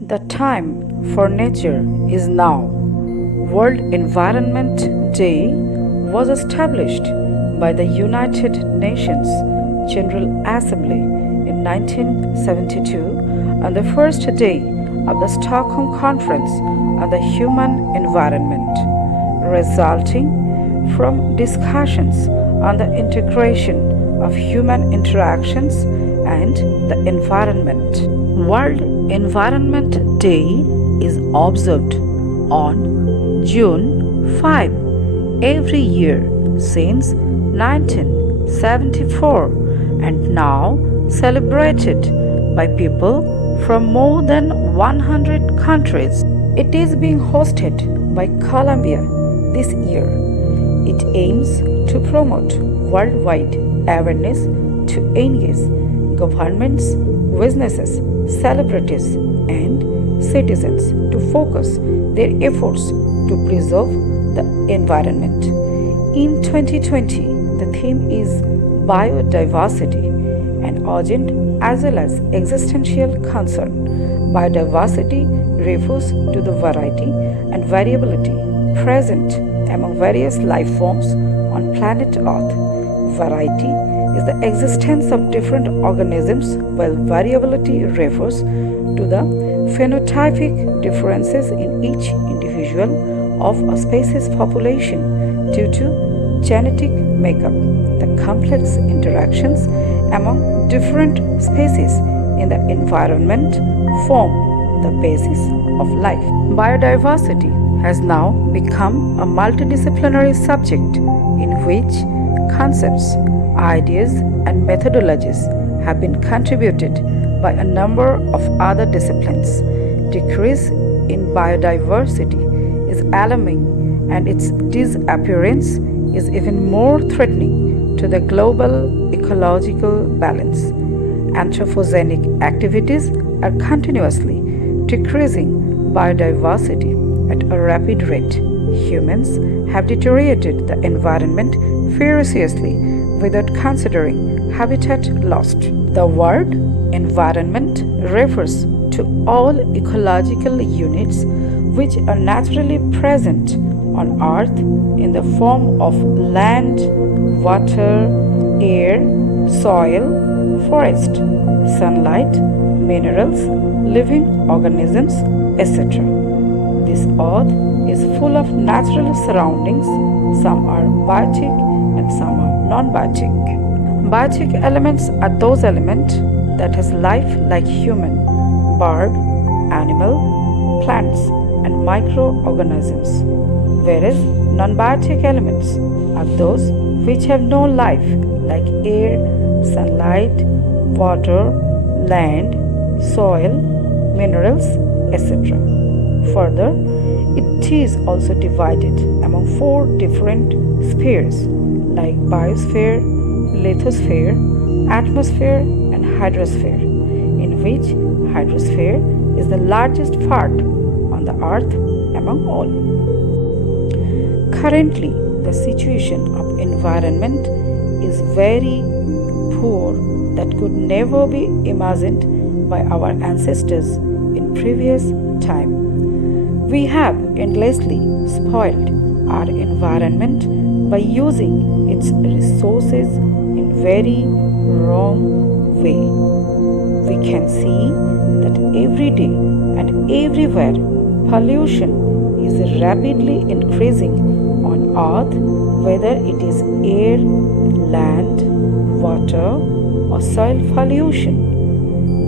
The time for nature is now. World Environment Day was established by the United Nations General Assembly in 1972 on the first day of the Stockholm Conference on the Human Environment, resulting from discussions on the integration of human interactions and the environment. World Environment Day is observed on June 5 every year since 1974 and now celebrated by people from more than 100 countries. It is being hosted by Colombia this year. It aims to promote worldwide awareness to engage governments, businesses, celebrities, and citizens to focus their efforts to preserve the environment. In 2020, the theme is biodiversity, an urgent as well as existential concern. Biodiversity refers to the variety and variability present among various life forms on planet Earth. Variety is the existence of different organisms, while variability refers to the phenotypic differences in each individual of a species population due to genetic makeup. The complex interactions among different species in the environment form the basis of life. Biodiversity has now become a multidisciplinary subject in which concepts, ideas, and methodologies have been contributed by a number of other disciplines. Decrease in biodiversity is alarming, and its disappearance is even more threatening to the global ecological balance. Anthropogenic activities are continuously decreasing biodiversity at a rapid rate. Humans have deteriorated the environment ferociously without considering habitat lost. The word environment refers to all ecological units which are naturally present on Earth in the form of land, water, air, soil, forest, sunlight, minerals, living organisms, etc. This earth is full of natural surroundings. Some are biotic and some are non-biotic. Biotic elements are those elements that has life like human, bird, animal, plants, and microorganisms, whereas non-biotic elements are those which have no life like air, sunlight, water, land, soil, minerals, etc. Further, it is also divided among 4 different spheres like biosphere, lithosphere, atmosphere, and hydrosphere, in which hydrosphere is the largest part on the earth among all. Currently, the situation of environment is very poor that could never be imagined by our ancestors in previous time. We have endlessly spoiled our environment by using its resources in very wrong way. We can see that every day and everywhere pollution is rapidly increasing on earth, whether it is air, land, water, or soil pollution,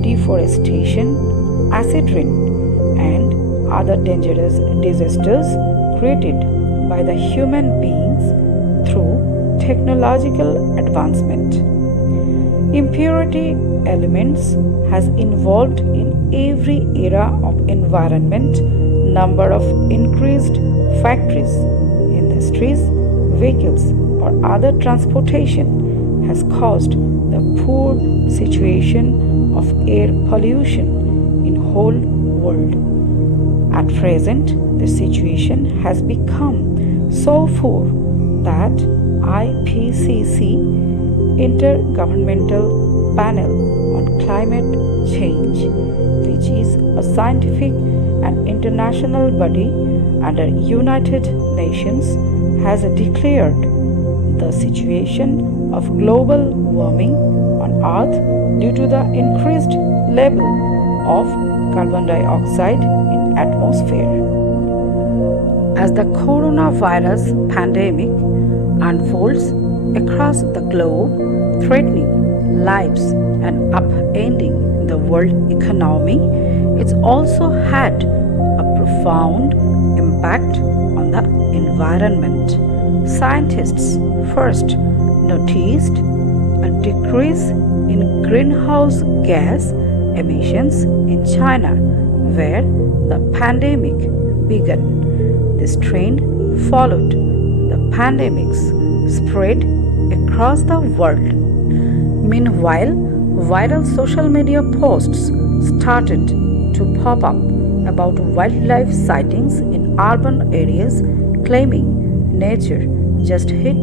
deforestation, acid rain, and other dangerous disasters created by the human beings through technological advancement. Impurity elements has involved in every era of environment. Number of increased factories, industries, vehicles, or other transportation has caused the poor situation of air pollution in whole world. At present, the situation has become so poor that IPCC, Intergovernmental panel on climate change, which is a scientific and international body under United Nations, has declared the situation of global warming on Earth due to the increased level of carbon dioxide in atmosphere. As the coronavirus pandemic unfolds across the globe, threatening lives and upending the world economy, it's also had a profound impact on the environment. Scientists first noticed a decrease in greenhouse gas emissions in China, where the pandemic began. This trend followed the pandemic's spread across the world. Meanwhile, viral social media posts started to pop up about wildlife sightings in urban areas, claiming nature just hit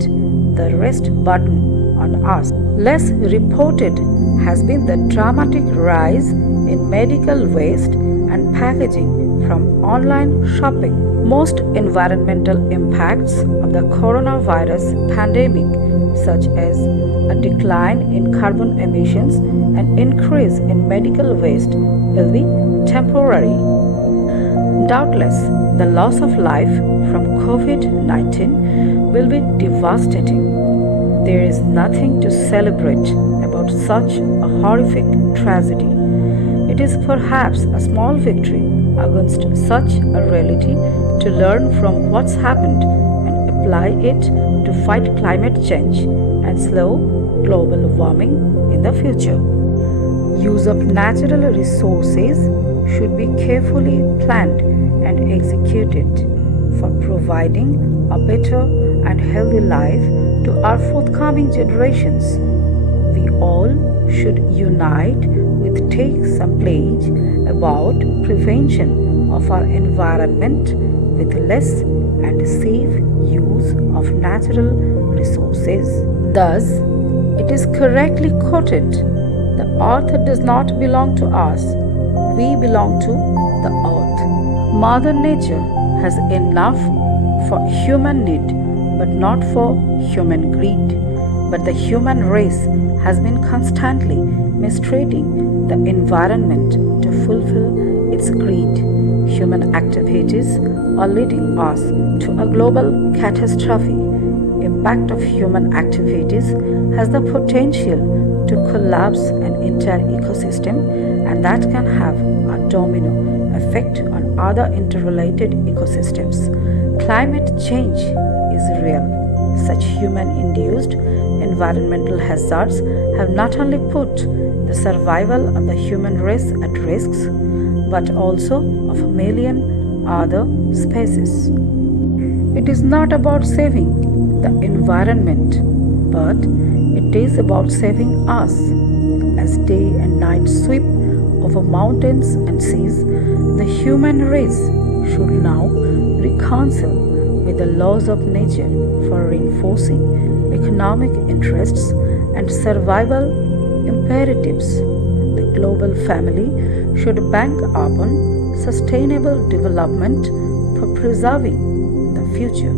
the rest button on us. Less reported has been the dramatic rise in medical waste and packaging from online shopping. Most environmental impacts of the coronavirus pandemic, such as a decline in carbon emissions and increase in medical waste, will be temporary. Doubtless, the loss of life from COVID-19 will be devastating. There is nothing to celebrate about such a horrific tragedy. It is perhaps a small victory against such a reality to learn from what's happened and apply it to fight climate change and slow global warming in the future. Use of natural resources should be carefully planned and executed for providing a better and healthy life to our forthcoming generations. We all should unite with take some pledge about prevention of our environment with less and safe use of natural resources. Thus, it is correctly quoted, "The earth does not belong to us, we belong to the earth." Mother Nature has enough for human need, but not for human greed. But the human race has been constantly mistreating the environment to fulfill its greed. Human activities are leading us to a global catastrophe. Impact of human activities has the potential to collapse an entire ecosystem, and that can have a domino effect on other interrelated ecosystems. Climate change is real. Such human-induced environmental hazards have not only put the survival of the human race at risk, but also of a million other species. It is not about saving the environment, but it is about saving us. As day and night sweep over mountains and seas, the human race should now reconcile with the laws of nature for reinforcing economic interests and survival imperatives. The global family should bank upon sustainable development for preserving the future.